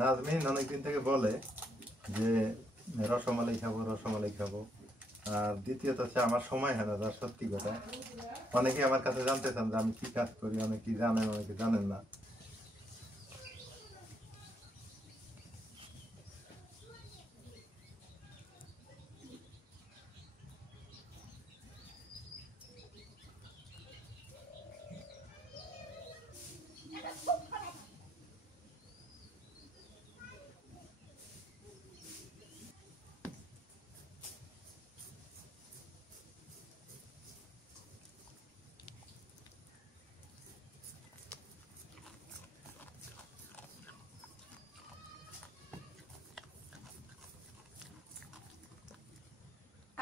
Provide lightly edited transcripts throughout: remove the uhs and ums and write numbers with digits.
নাজমিন অনেকদিন থেকে বলে যে রসমালাই খাবো রসমালাই খাবো। আর দ্বিতীয়ত হচ্ছে আমার সময় হয় না, যার সত্যি কথা। অনেকে আমার কাছে জানতে চান যে আমি কি কাজ করি, অনেকেই জানেন অনেকে জানেন না।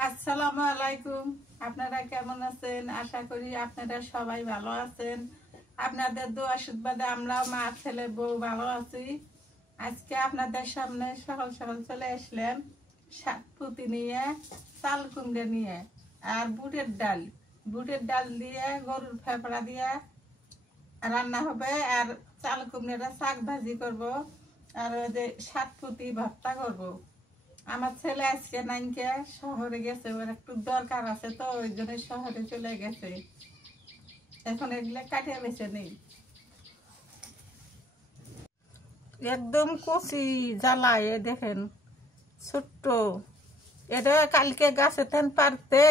আসসালামু আলাইকুম। আপনারা কেমন আছেন? আশা করি আপনারা সবাই ভালো আছেন। আপনাদের দোয়া আশীর্বাদে আমরাও মা ছেলে বউ ভালো আছি। আজকে আপনাদের সামনে সকাল সকাল চলে আসলাম শাকপুতি নিয়ে, চাল কুমড়া নিয়ে আর বুটের ডাল দিয়ে গরুর ফেপড়া দিয়ে রান্না হবে। আর চাল কুমড়াটা শাক ভাজি করবো, আর ওই যে শাকপুতি ভর্তা করবো। আমার ছেলে আজকে নাইনকে শহরে গেছে, ওর একটু দরকার আছে, তো ওই জন্য শহরে চলে গেছে। এখন এগুলো কাটিয়ে বেছে নেই, একদম কচি জ্বালায় দেখেন ছোট্ট। এটা কালকে গাছে তেন পারতে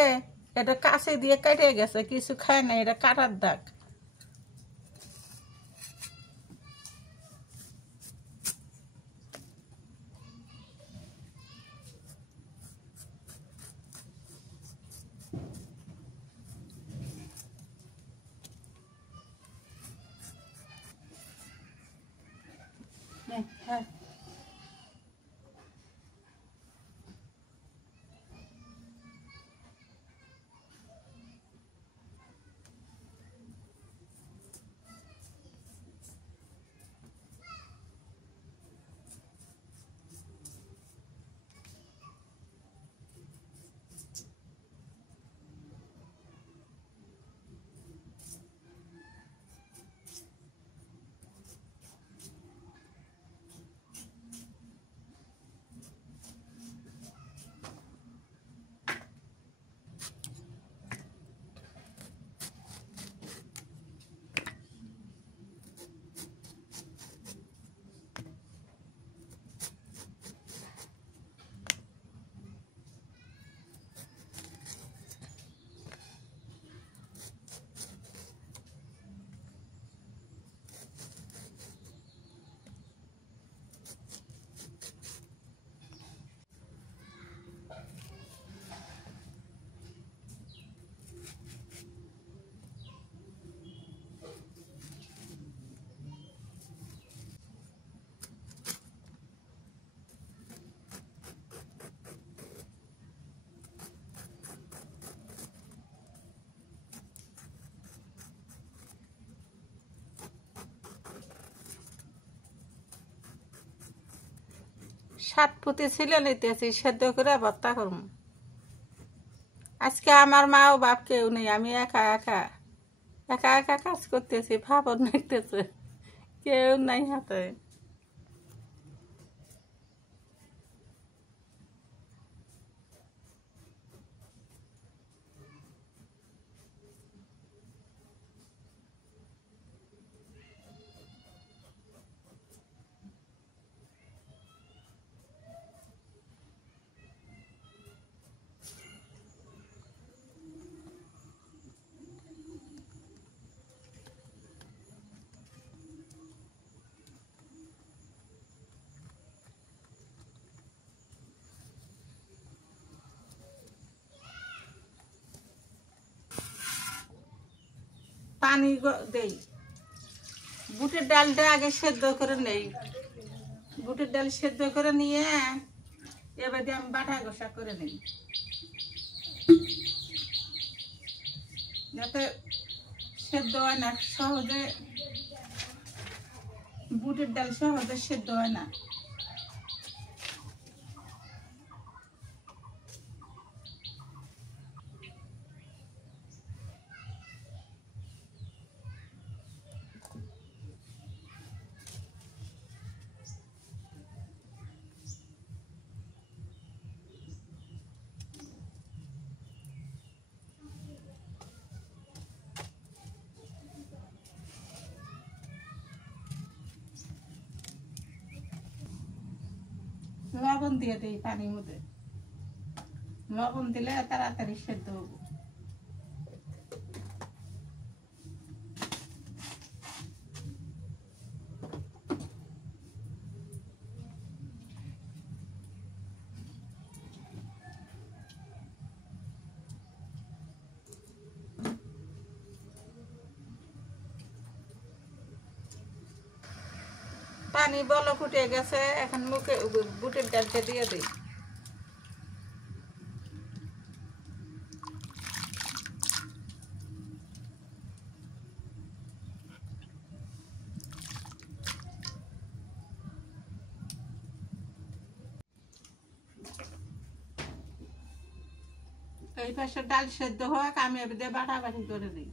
এটা কাছে দিয়ে কাটিয়ে গেছে, কিছু খায় না, এটা কাটার দাগ। হ্যাঁ, শাকপুতি ছিলে নিতেছি, সেদ্ধ করে ভর্তা করবো। আজকে আমার মা ও বাপ কেউ নেই, আমি একা একা একা একা কাজ করতেছি, ভাবন নাইতেছে, কেউ নাই হাতে। পানি দেই, বুটের ডালটা আগে সেদ্ধ করে নেই। বুটের ডাল সেদ্ধ করে নিয়ে এবার আমি বাটা ঘষা করে নিই, যাতে সেদ্ধ হয় না সহজে। বুটের ডাল সহজে সেদ্ধ হয় না। লবণ দিয়ে দিই পানির মধ্যে, লবণ দিলে তাড়াতাড়ি সেদ্ধ হবে। পানি বলক উঠে গেছে, এখন মুখে বুটের ডালটা দিয়ে দিই। এই পাশে ডাল সেদ্ধ হোক, আমি এবার বাটাবাটি করে দিই।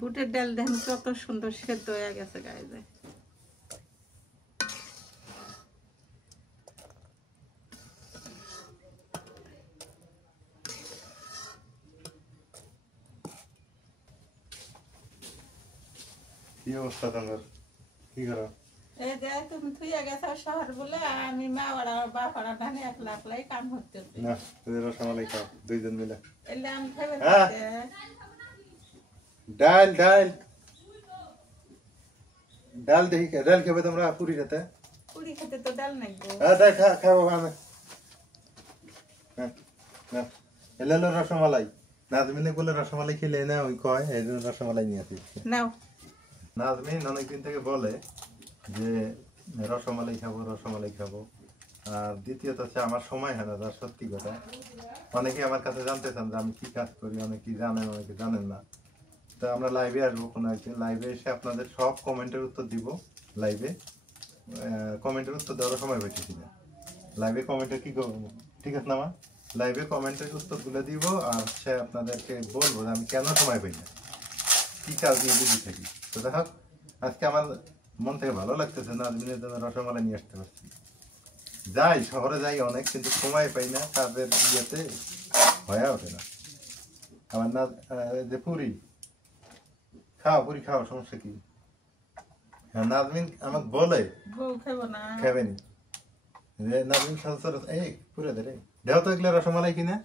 বুটের ডাল দেখেন কত সুন্দর সেদ্ধ হয়ে গেছে গায়ে। কি অবস্থা তোমার? কি করো? এই যে তুমি থুইয়া গেছো শহর বলে, আমি মা ওরা বাপারা ধানে একলা একলাই কাম করতেছি। না, তুমি রসমালাই খাও দুইজন মিলে। এলে আমি খাইবে ডাল ডাল ডাল দেখি ডাল খাবে তোমরা পুরি খেতে? পুরি খেতে তো ডাল নাই গো। হ্যাঁ তাই খাবো আমি। এলে রসমালাই নাজমিনে বলে রসমালাই খেলে না ওই কয় এই জন্য রসমালাই নিয়ে আসি। নাও নাজমিন অনেকদিন থেকে বলে যে রসমালাই খাবো রসমালাই খাবো, আর দ্বিতীয়ত হচ্ছে আমার সময় হয় না, যার সত্যি কথা। অনেকে আমার কাছে জানতে চান যে আমি কি কাজ করি, অনেকেই জানেন অনেকে জানেন না। তো আমরা লাইভে আসবো কোনো একদিন, লাইভে এসে আপনাদের সব কমেন্টের উত্তর দিব। লাইভে কমেন্টের উত্তর দেওয়ার সময় পেয়েছি না, লাইভে কমেন্টে কি করবো, ঠিক আছে না মা? লাইভে কমেন্টের উত্তরগুলো দিব, আর সে আপনাদেরকে বলবো যে আমি কেন সময় পাই না, কি কাজ নিয়ে বুঝি থাকি। তো দেখো আজকে আমার মন থেকে ভালো লাগতেছে না, দিনের জন্য রসমালাই নিয়ে আসতে পারছি। যাই শহরে যাই অনেক, কিন্তু সময় পাই না, কাজের ইয়েতে হয়ে ওঠে না। আমার না যে পুরি খাও, পুরি খাও, সমস্যা কি? হ্যাঁ নাজমিন আমাকে বলে বউ খাবো না, খাবেনি নাজমিন সচরাচর এই পুরে দে রে, দেও তো এগুলো রসমালাই কিনা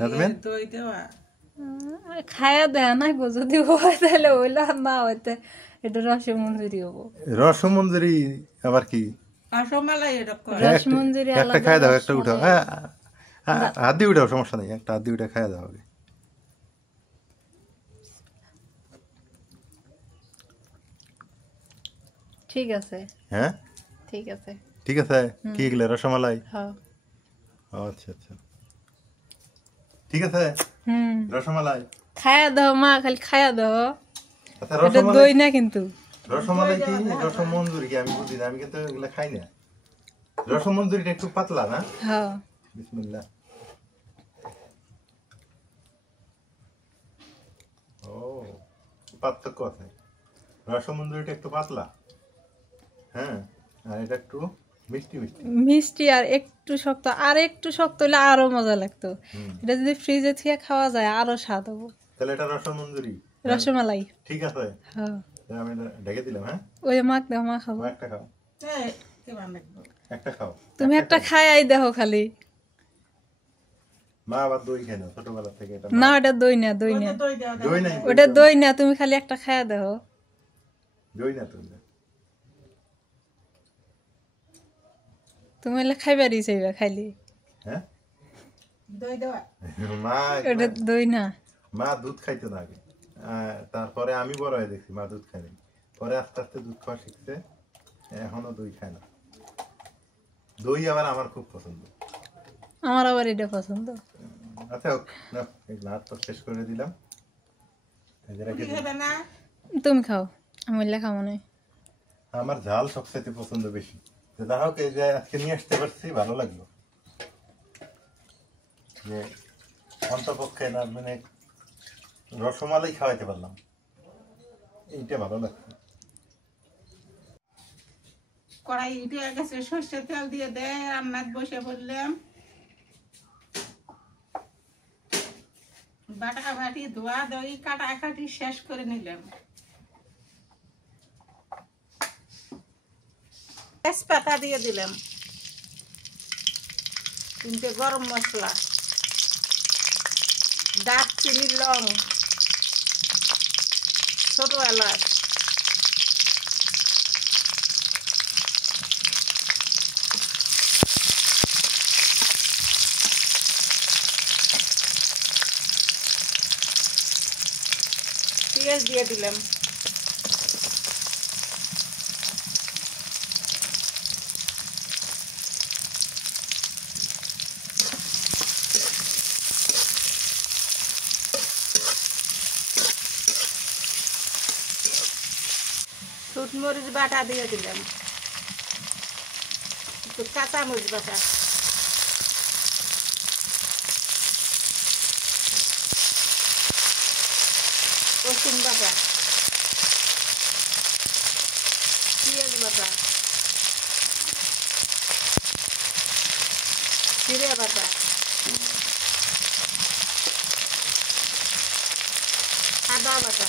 নাজমিন। দই দেওয়া খায়া দেয় না গো, যদি হয় তাহলে ওইলা না হইতে এটা রসমঞ্জুরি হবো। রসমঞ্জুরি আবার কি? রসমালাই এরকম রসমঞ্জুরি একটা খাই দাও, একটা উঠাও। হ্যাঁ হাত দিয়ে উঠাও, সমস্যা নেই, একটা হাত দিয়ে উঠে খাই দাও আগে। ঠিক আছে, হ্যাঁ ঠিক আছে, ঠিক আছে। কি এগুলো রসমালাই? হ্যাঁ আচ্ছা আচ্ছা, ঠিক আছে। হুম, রসমালাই, খায়া দাও মা, খালি খায়া দাও। আচ্ছা এটা রসমালাই, দই না কিন্তু। রসমালাই কি রসমঞ্জুরি কি আমি বুঝি না, আমি কিন্তু এগুলো খাই না। রসমঞ্জুরিটা একটু পাতলা না? হ্যাঁ, বিসমিল্লাহ। ও, পার্থক্য আছে, রসমঞ্জুরিটা একটু পাতলা, হ্যাঁ, আর এটা একটু মিষ্টি মিষ্টি। মিষ্টি আর একটু শক্ত, আর একটু শক্ত হলে আরো মজা লাগতো। হুম। এটা যদি ফ্রিজে থেকে খাওয়া যায় আরো স্বাদ হবো। তাহলে এটা রসমঞ্জুরি, রসমালাই। ঠিক আছে। হ্যাঁ, তাহলে আমি এটা ঢেকে দিলাম, হ্যাঁ। ওই মাখ দাও, মা খাবো। একটা খাও, এই, কেমন লাগবে? একটা খাও। তুমি একটা খায়াই দেখো খালি। মা আবার দই খায় না ছোটবেলা থেকে, এটা না, ওটা দই না, দই না, দই দেওয়া দই নাই, ওটা দই না। তুমি খালি একটা খায়া দেখো। দই না তুমি। তুমি এলে খাইবারই চাইবা খাইলি। হ্যাঁ, দই দেওয়া। মা ওটা দই না। মা দুধ খাইতো না আগে, তারপরে আমি বড় হয়ে দেখছি মা দুধ খায়নি, পরে আস্তে আস্তে দুধ খাওয়া শিখছে, এখনো দই খায় না। দই আবার আমার খুব পছন্দ। আমার আবার এটা পছন্দ। আচ্ছা হোক, নাও, এই ভাত তো শেষ করে দিলাম, এই যে রেখে তুমি দিলাম। খাবে না? তুমি খাও, আমি এলে খাবো না। আমার ঝাল সবচেয়ে পছন্দ বেশি। তো যা হোক, এই যে আজকে নিয়ে আসতে পারছি, ভালো লাগলো যে অন্তপক্ষে না মানে রসমালাই খাওয়াইতে পারলাম, এইটা ভালো লাগছে। কড়াই উঠে গেছে, সর্ষের তেল দিয়ে দে, রান্নাত বসে পড়লাম। বাটা বাটি ধোয়া দই কাটাকাটি শেষ করে নিলাম। তেজপাতা দিয়ে দিলাম, 3টে গরম মশলা, দারচিনি, লং, ছোট এলাচ, পেঁয়াজ দিয়ে দিলাম। শুকমরিচ বাটা দিয়ে দিলাম, একটু কাঁচা মরিচ বাটা, রসুন বাটা, পেঁয়াজ বাটা, জিরে বাটা, আদা বাটা,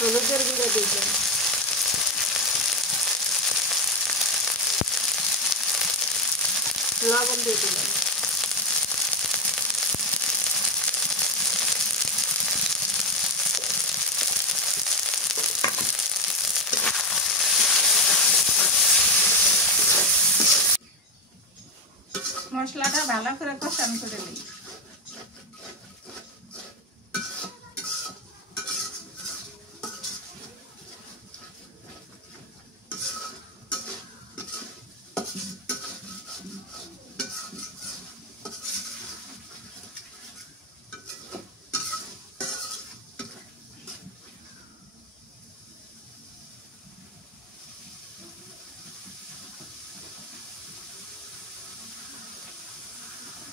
হলুদের গুঁড়ো দিলাম, লবণ দিয়ে দিলাম, মশলাটা ভালো করে কষান করে নিই।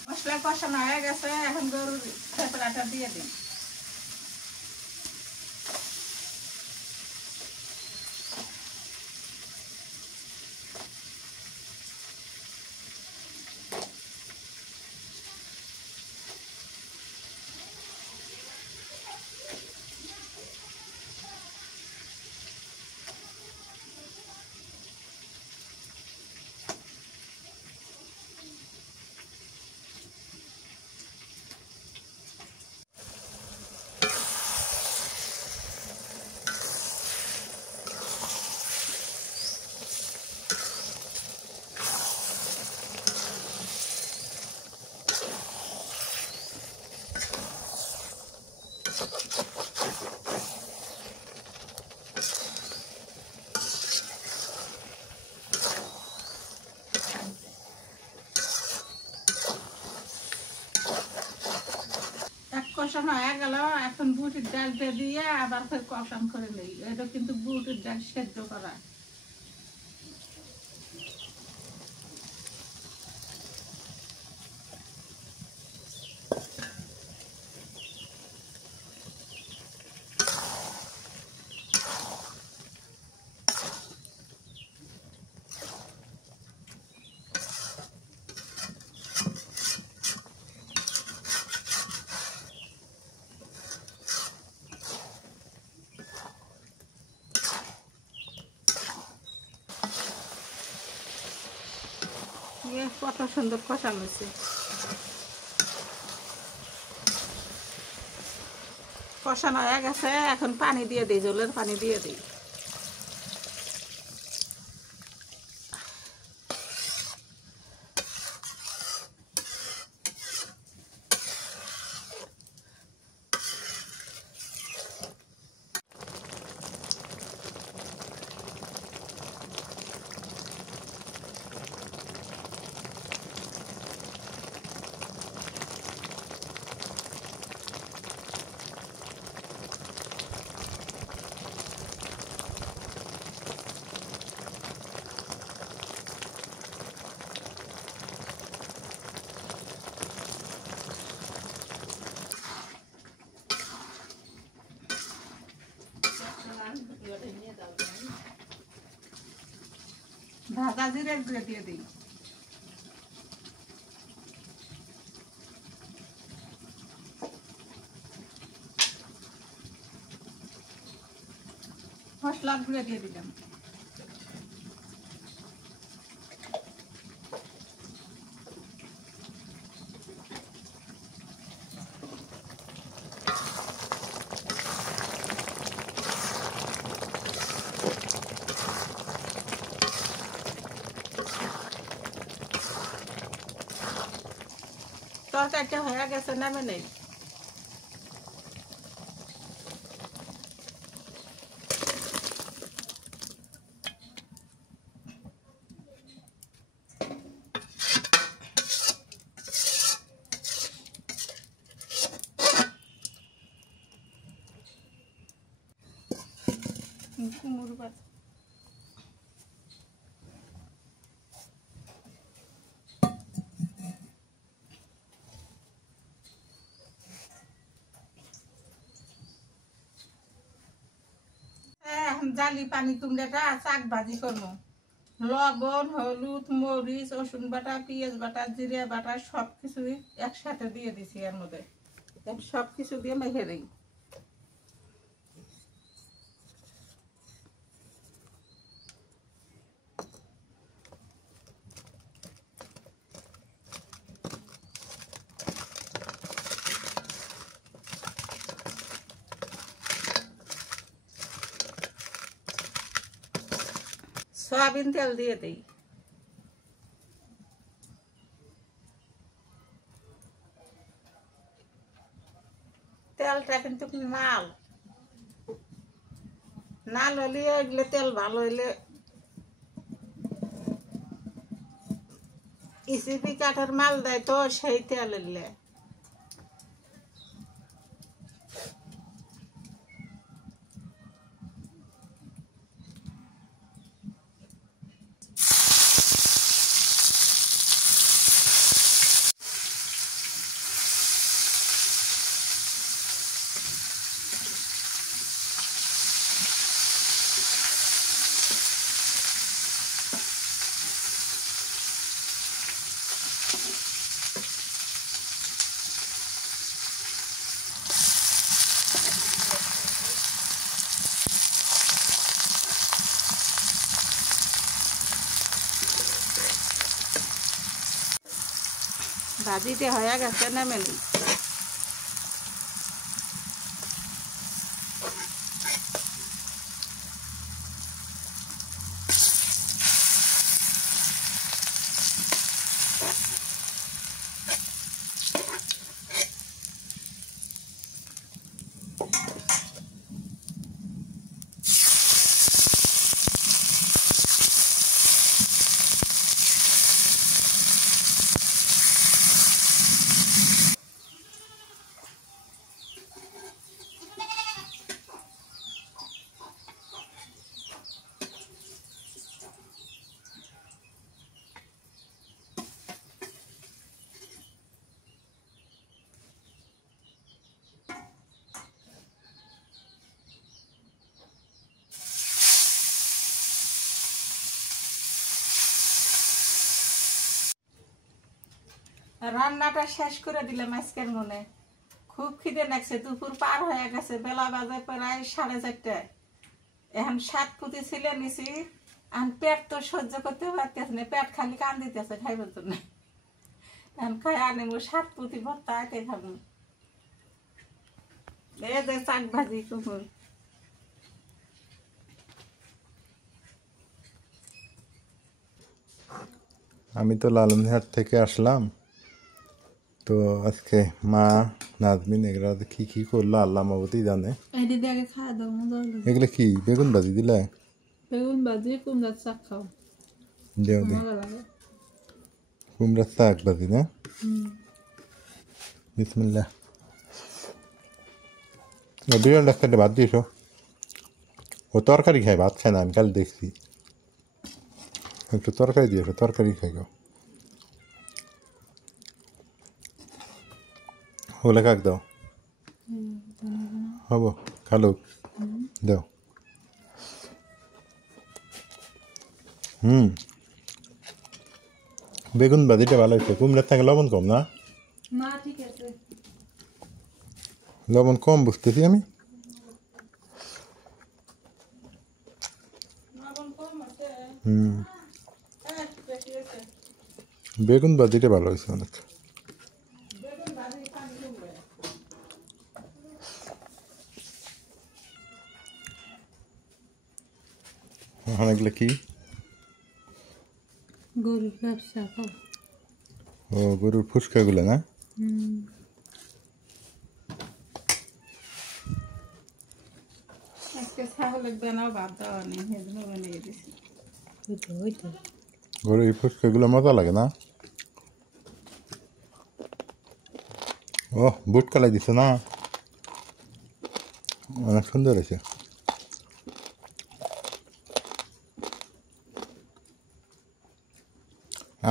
মশলা কষানো হয়ে গেছে, এখন গরুর থেতলাটা দিয়ে দিন। এক কষানো হয়ে গেল, এখন বুটের ডালটা দিয়ে আবার ফের কষান করে নেই। এটা কিন্তু বুটের ডাল সেদ্ধ করা। কত সুন্দর কষানো হয়েছে। কষানো হয়ে গেছে, এখন পানি দিয়ে দিই, জলের পানি দিয়ে দিই। ভাজা জিরে গুঁড়ো দিয়ে দিই। মশলার গুঁড়ো দিয়ে দিলাম। তরকারিটা হয়ে গেছে, নামে নেই। কুমড়ো পাতা এখন জালি পানি কুমড়াটা শাক ভাজি করবো। লবণ, হলুদ, মরিচ, রসুন বাটা, পেঁয়াজ বাটা, জিরে বাটা সবকিছুই একসাথে দিয়ে দিছি। এর মধ্যে সবকিছু দিয়ে মেখে দিই। সয়াবিন তেল দিয়ে দিই। তেলটা কিন্তু নাল নাল হলে এগুলো তেল ভালো হইলে ইসিপি কাঠের মাল দেয় তো, সেই তেল হইলে। ভাজিতে হয়ে গেছে, নামে নিই। রান্নাটা শেষ করে দিলাম আজকের মনে। খুব খিদে লাগছে, দুপুর পার হয়ে গেছে, বেলা বাজে প্রায় 4:30। এখন 7 পুঁতি ছিলে নিছি, এখন পেট তো সহ্য করতে পারতেছে না, পেট খালি কান দিতেছে খাইবার জন্য। এখন খাই আনিমু 7 পুঁতি ভর্তা আগে খাবো। এই যে শাক ভাজি কুকুর। আমি তো লালনহাট থেকে আসলাম, তো আজকে মা নাজমিন এগুলো কি কি করলো আল্লাহ মাবুতি জানে। এই দিদি আগে খাওয়া দাও, মজা হলো। এগুলো কি বেগুন ভাজি দিলে? বেগুন ভাজি কুমড়ার শাক খাও, দেও দে, মজা লাগে। কুমড়ার শাক ভাজি না? বিসমিল্লাহ। বিড়াল ডাক্তারটা ভাত দিয়েছ? ও তরকারি খায়, ভাত খায় না, আমি কাল দেখছি। একটু তরকারি দিয়েছো, তরকারি খাই গো। ওগুলো কাক দাও, হব খালো দাও। বেগুন ভাজিটা ভালো হয়েছে, কুমড়ার থেকে লবণ কম না? না ঠিক আছে। লবণ কম বুঝতেছি আমি। বেগুন ভাজিটা ভালো হয়েছে অনেক। অনেকগুলো কি? গরুর ব্যবসা খাও। ও গরুর ফুচকাগুলো না? আজকে ছাগলের বেনাও ভাত দেওয়া নেই, সেজন্য বানিয়ে দিছি। গরুর এই ফুচকাগুলো মজা লাগে না? ও বুট কালাই দিছে না, অনেক সুন্দর হয়েছে।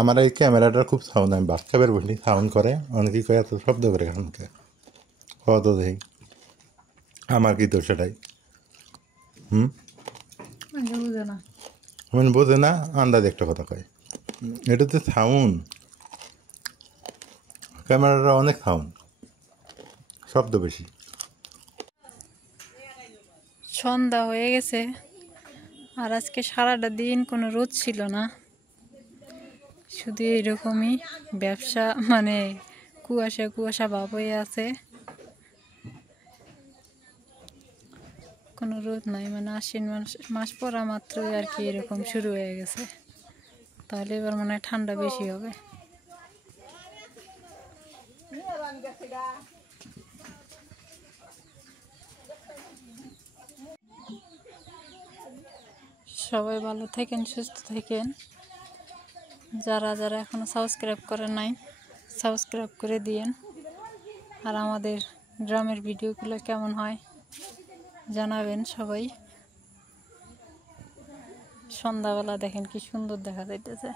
আমার এই ক্যামেরাটার খুব সাউন্ড, আমি বাচ্চাদের বসলি সাউন্ড করে, অনেকেই কয়ে এত শব্দ করে এখানকে কত দেখি। আমার কি তো সেটাই বুঝে না। আমি বোঝে না, আন্দাজ একটা কথা কয়। এটাতে সাউন্ড, ক্যামেরাটা অনেক সাউন্ড, শব্দ বেশি। সন্ধ্যা হয়ে গেছে, আর আজকে সারাটা দিন কোনো রোদ ছিল না, শুধু এইরকমই ব্যবসা, মানে কুয়াশা কুয়াশা ভাব হয়ে আছে, কোনো রোদ নাই। মানে আশ্বিন মাস পরা মাত্রই আর কি এরকম শুরু হয়ে গেছে, তাহলে এবার মনে হয় ঠান্ডা বেশি হবে। সবাই ভালো থাকেন, সুস্থ থাকেন। যারা যারা এখনো সাবস্ক্রাইব করেন নাই, সাবস্ক্রাইব করে দিয়েন। আর আমাদের গ্রামের ভিডিওগুলো কেমন হয় জানাবেন সবাই। সন্ধ্যাবেলা দেখেন কি সুন্দর দেখা যাইতেছে।